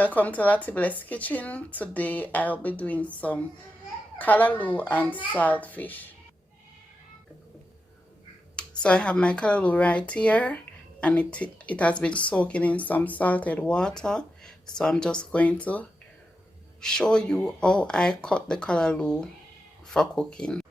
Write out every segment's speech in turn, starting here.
Welcome to Lattybless kitchen. Today I'll be doing some Calaloo and saltfish. So I have my Calaloo right here, and it has been soaking in some salted water. So I'm just going to show you how I cut the Calaloo for cooking.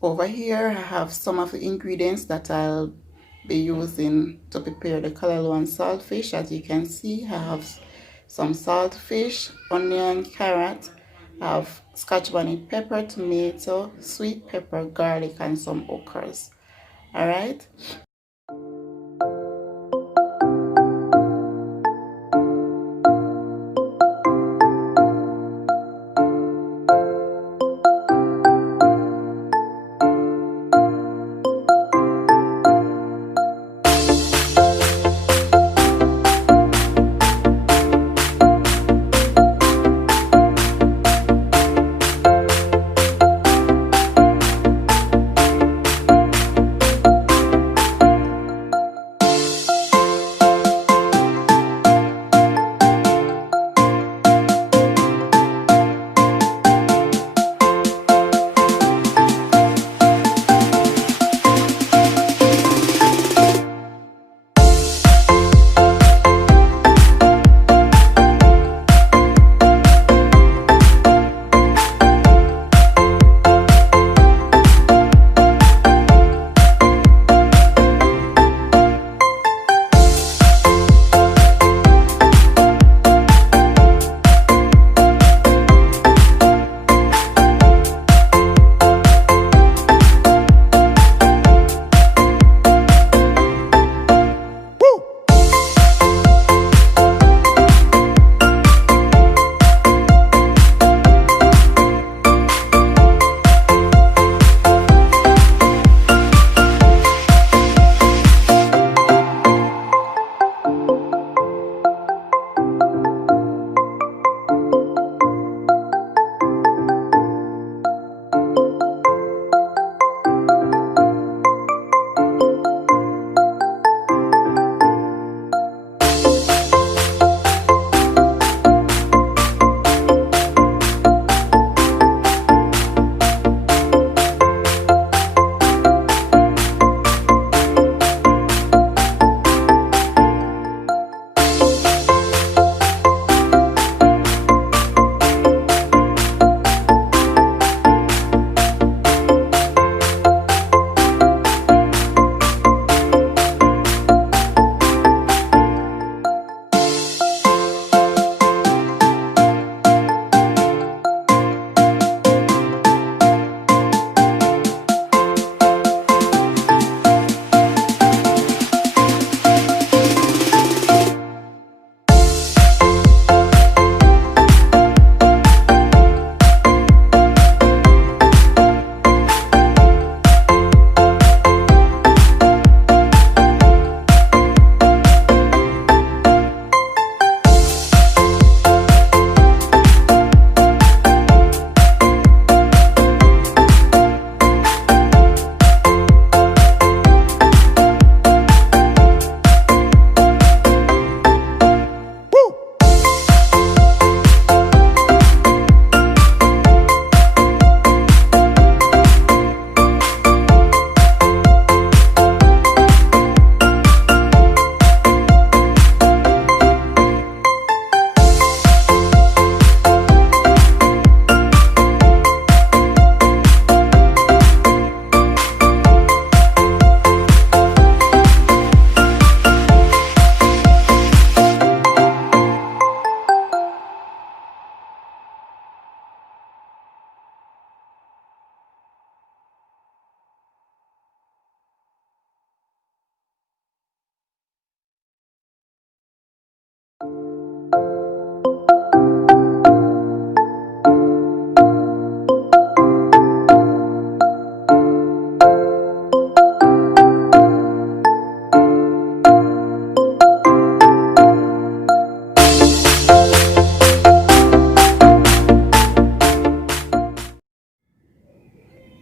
Over here I have some of the ingredients that I'll be using to prepare the Calaloo and saltfish. As you can see, I have some saltfish, onion, carrot, I have scotch bonnet pepper, tomato, sweet pepper, garlic, and some okras. Alright.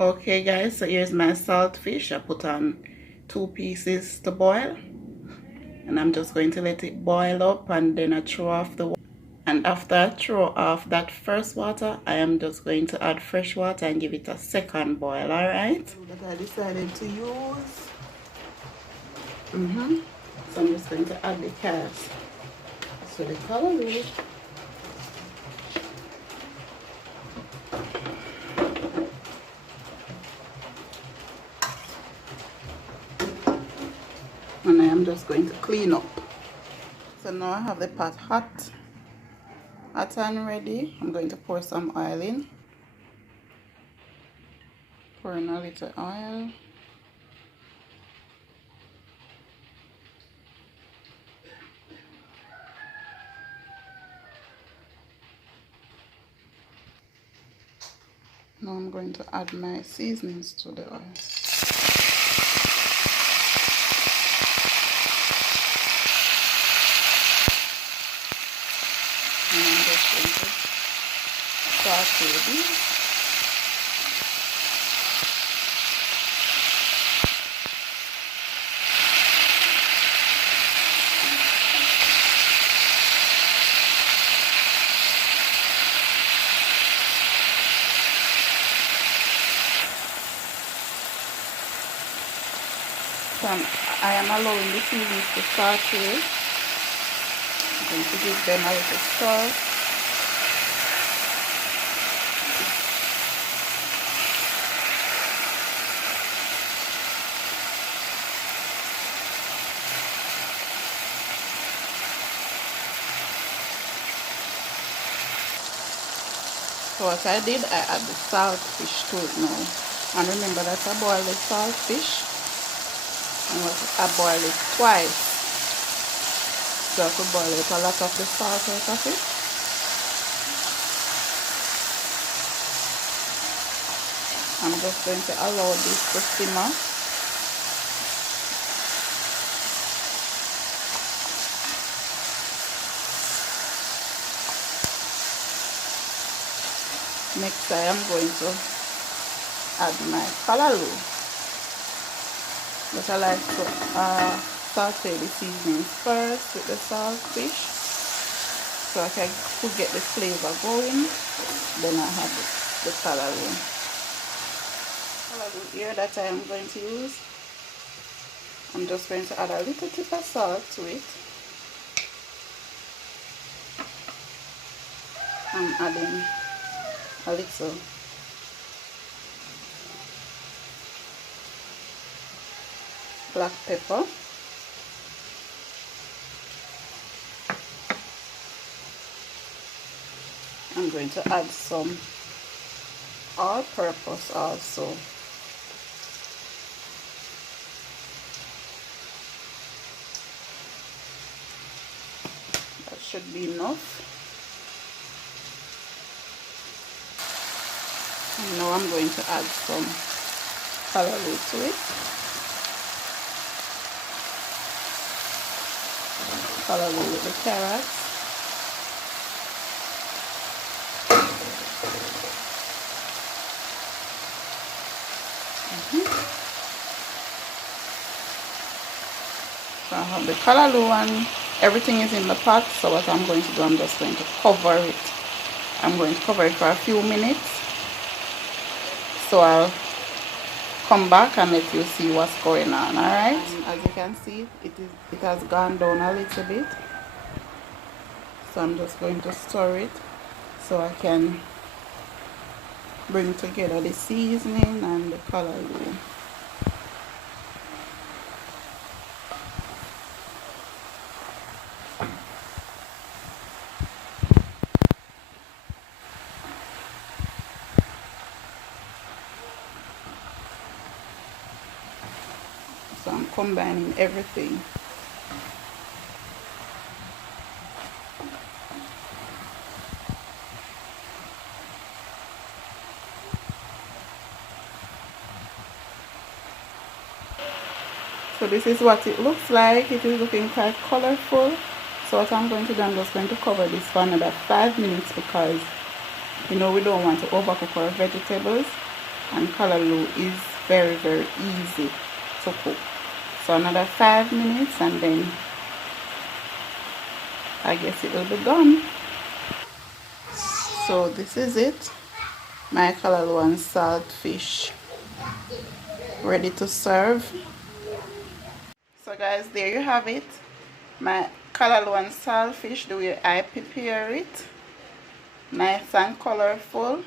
Okay guys, so here's my saltfish. I put on 2 pieces to boil, and I'm just going to let it boil up, and then I throw off the water. And after I throw off that first water, I am just going to add fresh water and give it a second boil. All right, that I decided to use. So I'm just going to add the carrots. So the Calaloo. And I am just going to clean up. So now I have the pot hot and ready. I'm going to pour some oil in. Pour in a little oil. Now I'm going to add my seasonings to the oil. And I'm just going to saute these. So I am allowing the seasonings to saute. I'm going to give them a little stir. So what I did, I add the saltfish to it now. And remember that I boiled the saltfish, and I boiled it twice. So I could boil it a lot of the salt out of it. I'm just going to allow this to simmer. Next I am going to add my Calaloo. But I like to saute the seasonings first with the saltfish, so I can get the flavor going. Then I have the Calaloo here that I am going to use. I'm just going to add a little tip of salt to it. I'm adding a little black pepper, I'm going to add some all-purpose also. That should be enough. And now I'm going to add some Calaloo to it. Calaloo with the carrots. So I have the Calaloo and everything is in the pot. So what I'm going to do, I'm just going to cover it. I'm going to cover it for a few minutes. So I'll come back and let you see what's going on. Alright, as you can see, it has gone down a little bit. So I'm just going to stir it so I can bring together the seasoning and the Calaloo. So I'm combining everything. So this is what it looks like. It is looking quite colorful. So what I'm going to do, I'm just going to cover this for another 5 minutes because, you know, we don't want to overcook our vegetables. and Calaloo is very easy to cook. So another 5 minutes and then I guess it will be done. So this is it, my Calaloo and saltfish ready to serve. So guys, there you have it, my Calaloo and saltfish, the way I prepare it. Nice and colorful.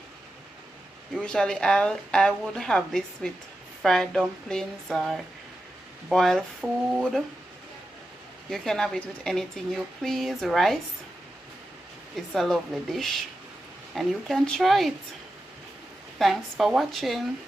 Usually I would have this with fried dumplings or boiled food. You can have it with anything you please. Rice. It's a lovely dish and you can try it. Thanks for watching.